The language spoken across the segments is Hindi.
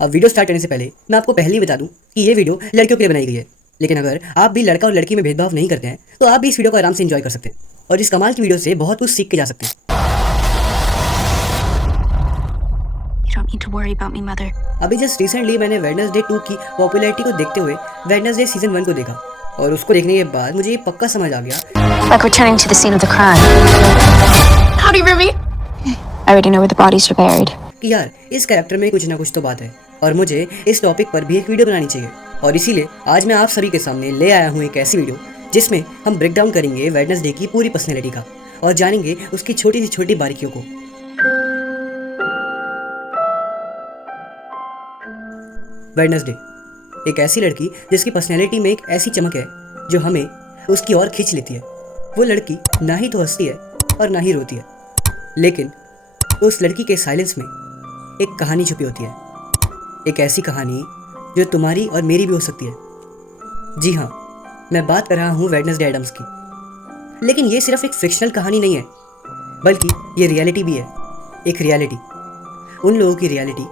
अब वीडियो स्टार्ट करने से पहले मैं आपको पहले ही बता दूं कि ये वीडियो लड़कियों के लिए बनाई गई है, लेकिन अगर आप भी लड़का और लड़की में भेदभाव नहीं करते हैं तो आप भी इस वीडियो को आराम से एंजॉय कर सकते हैं और इस कमाल की वीडियो से बहुत कुछ सीख के जा सकते हैं। You don't need to worry about me, mother. अभी जस्ट रिसेंटली मैंने वेडनेसडे 2 की पॉपुलैरिटी को देखते हुए वेडनेसडे सीजन 1 को देखा और उसको देखने के बाद मुझे ये पक्का समझ आ गया Like returning to the scene of the crime. Howdy, Ruby. I already know where the bodies are buried. कि यार इस कैरेक्टर में कुछ ना कुछ तो बात है और मुझे इस टॉपिक पर भी एक वीडियो बनानी चाहिए। और इसीलिए आज मैं आप सभी के सामने ले आया हूँ एक ऐसी वीडियो जिसमें हम ब्रेक डाउन करेंगे वेडनेसडे की पूरी पर्सनैलिटी का और जानेंगे उसकी छोटी सी छोटी बारीकियों को। वेडनेसडे एक ऐसी लड़की जिसकी पर्सनैलिटी में एक ऐसी चमक है जो हमें उसकी ओर खींच लेती है। वो लड़की ना ही तो हंसती है और ना ही रोती है, लेकिन उस लड़की के साइलेंस में एक कहानी छुपी होती है, एक ऐसी कहानी जो तुम्हारी और मेरी भी हो सकती है। जी हाँ, मैं बात कर रहा हूँ वेडनेसडे एडम्स की। लेकिन ये सिर्फ एक फिक्शनल कहानी नहीं है, बल्कि ये रियलिटी भी है। एक रियलिटी, उन लोगों की रियलिटी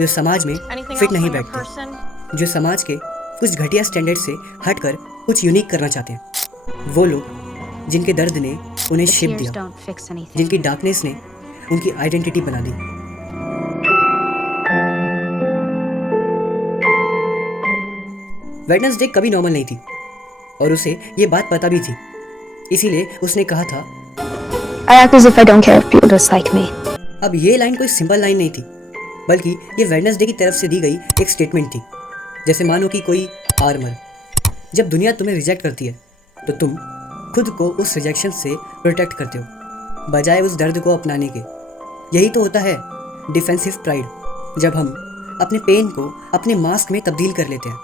जो समाज में फिट नहीं बैठते, जो समाज के कुछ घटिया स्टैंडर्ड से हटकर कुछ यूनिक करना चाहते हैं। वो लोग जिनके दर्द ने उन्हें शेप दिया, जिनकी डार्कनेस ने उनकी आइडेंटिटी बना दी। वेडनेसडे कभी नॉर्मल नहीं थी और उसे ये बात पता भी थी, इसीलिए उसने कहा था I act as if I don't care if people dislike me. अब ये लाइन कोई सिंपल लाइन नहीं थी, बल्कि ये वेडनेसडे की तरफ से दी गई एक स्टेटमेंट थी। जैसे मानो कि कोई आर्मर, जब दुनिया तुम्हें रिजेक्ट करती है तो तुम खुद को उस रिजेक्शन से प्रोटेक्ट करते हो बजाय उस दर्द को अपनाने के। यही तो होता है डिफेंसिव प्राइड, जब हम अपने पेन को अपने मास्क में तब्दील कर लेते हैं।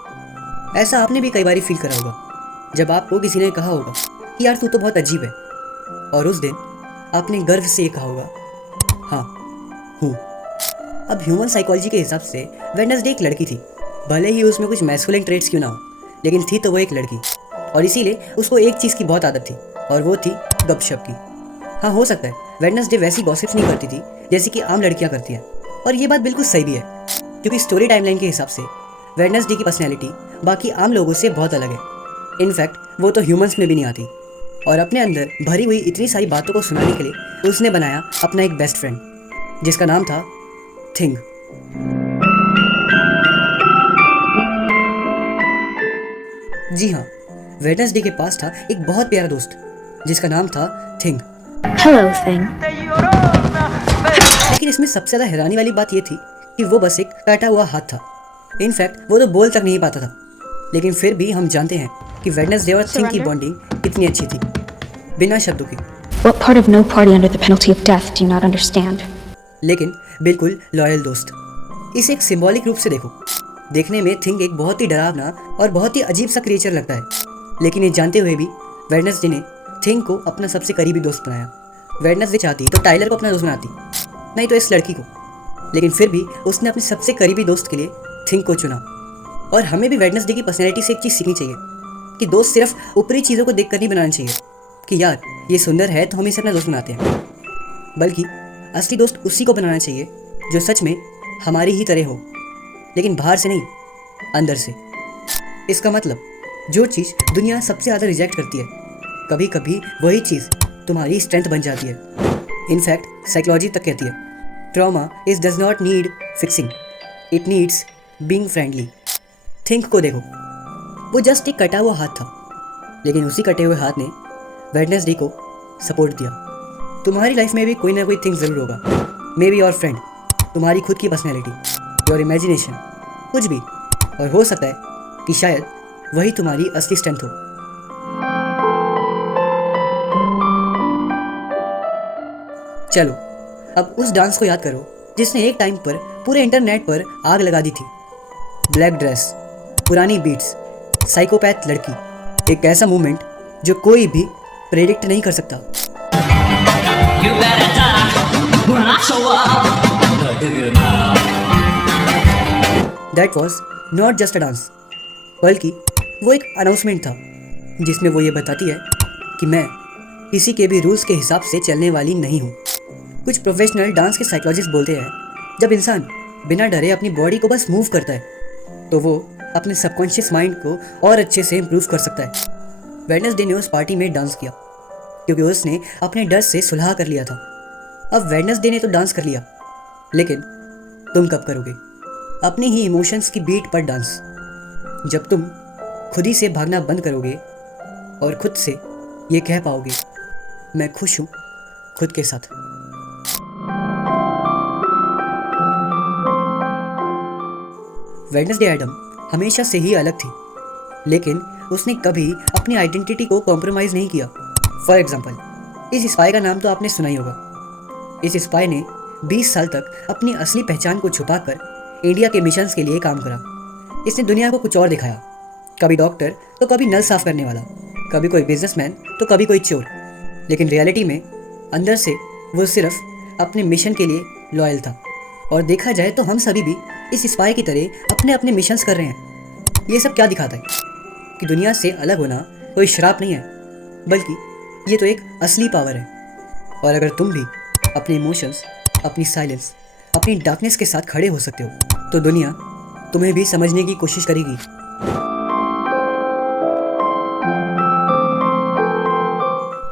ऐसा आपने भी कई बार फील करा होगा जब आपको किसी ने कहा होगा कि यार तू तो बहुत अजीब है, और उस दिन आपने गर्व से ये कहा होगा हाँ हूँ। अब ह्यूमन साइकोलॉजी के हिसाब से वेडनेसडे एक लड़की थी, भले ही उसमें कुछ मैस्कुलिन ट्रेट्स क्यों ना हो, लेकिन थी तो वो एक लड़की। और इसीलिए उसको एक चीज़ की बहुत आदत थी और वो थी गपशप की। हाँ, हो सकता है वेडनेसडे वैसी गॉसिप्स नहीं करती थी जैसे कि आम लड़कियां करती हैं, और ये बात बिल्कुल सही भी है, क्योंकि स्टोरी टाइमलाइन के हिसाब से वेडनेसडे की पर्सनैलिटी बाकी आम लोगों से बहुत अलग है। इनफैक्ट वो तो ह्यूमंस में भी नहीं आती, और अपने अंदर भरी हुई इतनी सारी बातों को सुनाने के लिए उसने बनाया अपना एक बेस्ट फ्रेंड जिसका नाम था थिंग। जी हाँ, वेडनेसडे के पास था एक बहुत प्यारा दोस्त जिसका नाम था थिंग। Hello, thing. लेकिन इसमें सबसे ज़्यादा हैरानी वाली बात ये थी कि वो बस एक काटा हुआ हाथ था। इनफैक्ट वो तो बोल तक नहीं पाता था, लेकिन फिर भी हम जानते हैं कि वेडनेसडे और थिंग की बॉन्डिंग कितनी अच्छी थी, बिना शब्दों के। What part of no party under the penalty of death do you not understand? लेकिन बिल्कुल लॉयल दोस्त। इसे एक सिंबॉलिक रूप से देखो। देखने में थिंग एक बहुत ही डरावना और बहुत ही अजीब सा क्रिएचर लगता है, लेकिन ये जानते हुए भी वेडनेसडे ने थिंग को अपना सबसे करीबी दोस्त बनाया। वेडनेसडे चाहती तो टाइलर को अपना दोस्त बनाती, नहीं तो इस लड़की को, लेकिन फिर भी उसने अपने सबसे करीबी दोस्त के लिए थिंग को चुना। और हमें भी वेडनेसडे की पर्सनैलिटी से एक चीज़ सीखनी चाहिए कि दोस्त सिर्फ ऊपरी चीज़ों को देखकर नहीं बनाना चाहिए कि यार ये सुंदर है तो हम इसे अपना दोस्त बनाते हैं, बल्कि असली दोस्त उसी को बनाना चाहिए जो सच में हमारी ही तरह हो, लेकिन बाहर से नहीं, अंदर से। इसका मतलब जो चीज़ दुनिया सबसे ज़्यादा रिजेक्ट करती है, कभी कभी वही चीज़ तुम्हारी स्ट्रेंथ बन जाती है। इनफैक्ट साइकोलॉजी तक कहती है trauma is does not need fixing, it needs being friendly. Think को देखो, वो जस्ट एक कटा हुआ हाथ था, लेकिन उसी कटे हुए हाथ ने वेडनेसडे को सपोर्ट दिया। तुम्हारी लाइफ में भी कोई ना कोई थिंग ज़रूर होगा, मे बी योर फ्रेंड, तुम्हारी खुद की पर्सनैलिटी, योर इमेजिनेशन, कुछ भी। और हो सकता है कि शायद वही तुम्हारी असली स्ट्रेंथ हो। चलो अब उस डांस को याद करो जिसने एक टाइम पर पूरे इंटरनेट पर आग लगा दी थी। ब्लैक ड्रेस, पुरानी बीट्स, साइकोपैथ लड़की, एक ऐसा मूवमेंट जो कोई भी प्रेडिक्ट नहीं कर सकता। That was not just a dance, बल्कि वो एक अनाउंसमेंट था जिसमें वो ये बताती है कि मैं किसी के भी रूल्स के हिसाब से चलने वाली नहीं हूँ। कुछ प्रोफेशनल डांस के साइकोलॉजिस्ट बोलते हैं जब इंसान बिना डरे अपनी बॉडी को बस मूव करता है तो वो अपने सबकॉन्शियस माइंड को और अच्छे से इम्प्रूव कर सकता है। वेडनेसडे ने उस पार्टी में डांस किया क्योंकि उसने अपने डर से सुलह कर लिया था। अब वेडनेसडे ने तो डांस कर लिया, लेकिन तुम कब करोगे अपनी ही इमोशंस की बीट पर डांस? जब तुम खुद ही से भागना बंद करोगे और खुद से ये कह पाओगे, मैं खुश हूँ खुद के साथ। वेडनेसडे एडम हमेशा से ही अलग थी, लेकिन उसने कभी अपनी आइडेंटिटी को कॉम्प्रोमाइज़ नहीं किया। फॉर एग्जाम्पल, इस स्पाई का नाम तो आपने सुना ही होगा। इस स्पाई ने 20 साल तक अपनी असली पहचान को छुपाकर इंडिया के मिशंस के लिए काम करा। इसने दुनिया को कुछ और दिखाया, कभी डॉक्टर तो कभी नल साफ करने वाला, कभी कोई बिजनेसमैन तो कभी कोई चोर, लेकिन रियलिटी में अंदर से वो सिर्फ अपने मिशन के लिए लॉयल था। और देखा जाए तो हम सभी भी इस स्पाई की तरह अपने अपने मिशंस कर रहे हैं। ये सब क्या दिखाता है कि दुनिया से अलग होना कोई श्राप नहीं है, बल्कि ये तो एक असली पावर है। और अगर तुम भी अपने इमोशंस, अपनी साइलेंस, अपनी डार्कनेस के साथ खड़े हो सकते हो, तो दुनिया तुम्हें भी समझने की कोशिश करेगी।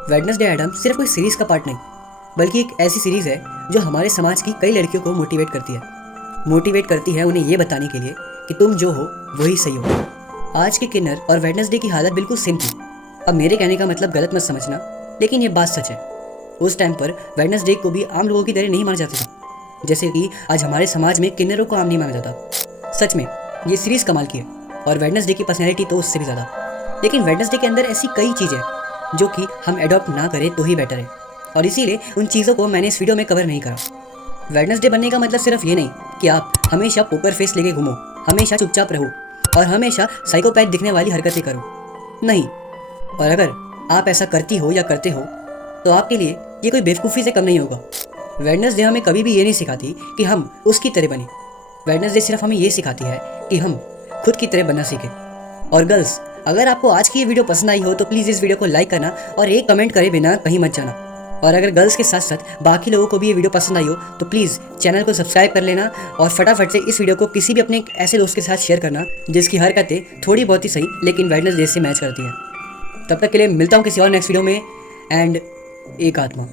वेडनेसडे एडम सिर्फ कोई सीरीज का पार्ट नहीं, बल्कि एक ऐसी सीरीज है जो हमारे समाज की कई लड़कियों को मोटिवेट करती है उन्हें ये बताने के लिए कि तुम जो हो वही सही हो। आज के किन्नर और वेडनेसडे की हालत बिल्कुल सेम थी। अब मेरे कहने का मतलब गलत मत समझना, लेकिन ये बात सच है। उस टाइम पर वेडनेसडे को भी आम लोगों की तरह नहीं माना जाता था, जैसे कि आज हमारे समाज में किन्नरों को आम नहीं माना जाता। सच में ये सीरीज कमाल की है, और वेडनेसडे की पर्सनैलिटी तो उससे भी ज़्यादा। लेकिन वेडनेसडे के अंदर ऐसी कई चीज़ें हैं जो कि हम एडॉप्ट ना करें तो ही बेटर है, और इसीलिए उन चीज़ों को मैंने इस वीडियो में कवर नहीं करा। वेडनेसडे बनने का मतलब सिर्फ ये नहीं कि आप हमेशा पोकर फेस लेके घूमो, हमेशा चुपचाप रहो और हमेशा साइकोपैथ दिखने वाली हरकतें करो, नहीं। और अगर आप ऐसा करती हो या करते हो तो आपके लिए ये कोई बेवकूफ़ी से कम नहीं होगा। वेडनेसडे हमें कभी भी ये नहीं सिखाती कि हम उसकी तरह बने। वेडनेसडे सिर्फ हमें ये सिखाती है कि हम खुद की तरह बनना सीखें। और गर्ल्स, अगर आपको आज की ये वीडियो पसंद आई हो तो प्लीज़ इस वीडियो को लाइक करना और एक कमेंट करे बिना कहीं मत जाना। और अगर गर्ल्स के साथ साथ बाकी लोगों को भी ये वीडियो पसंद आई हो तो प्लीज़ चैनल को सब्सक्राइब कर लेना और फटाफट से इस वीडियो को किसी भी अपने ऐसे दोस्त के साथ शेयर करना जिसकी हरकतें थोड़ी बहुत ही सही लेकिन वेडनेसडे से मैच करती हैं। तब तक के लिए मिलता हूँ किसी और नेक्स्ट वीडियो में। एंड एक आत्मा।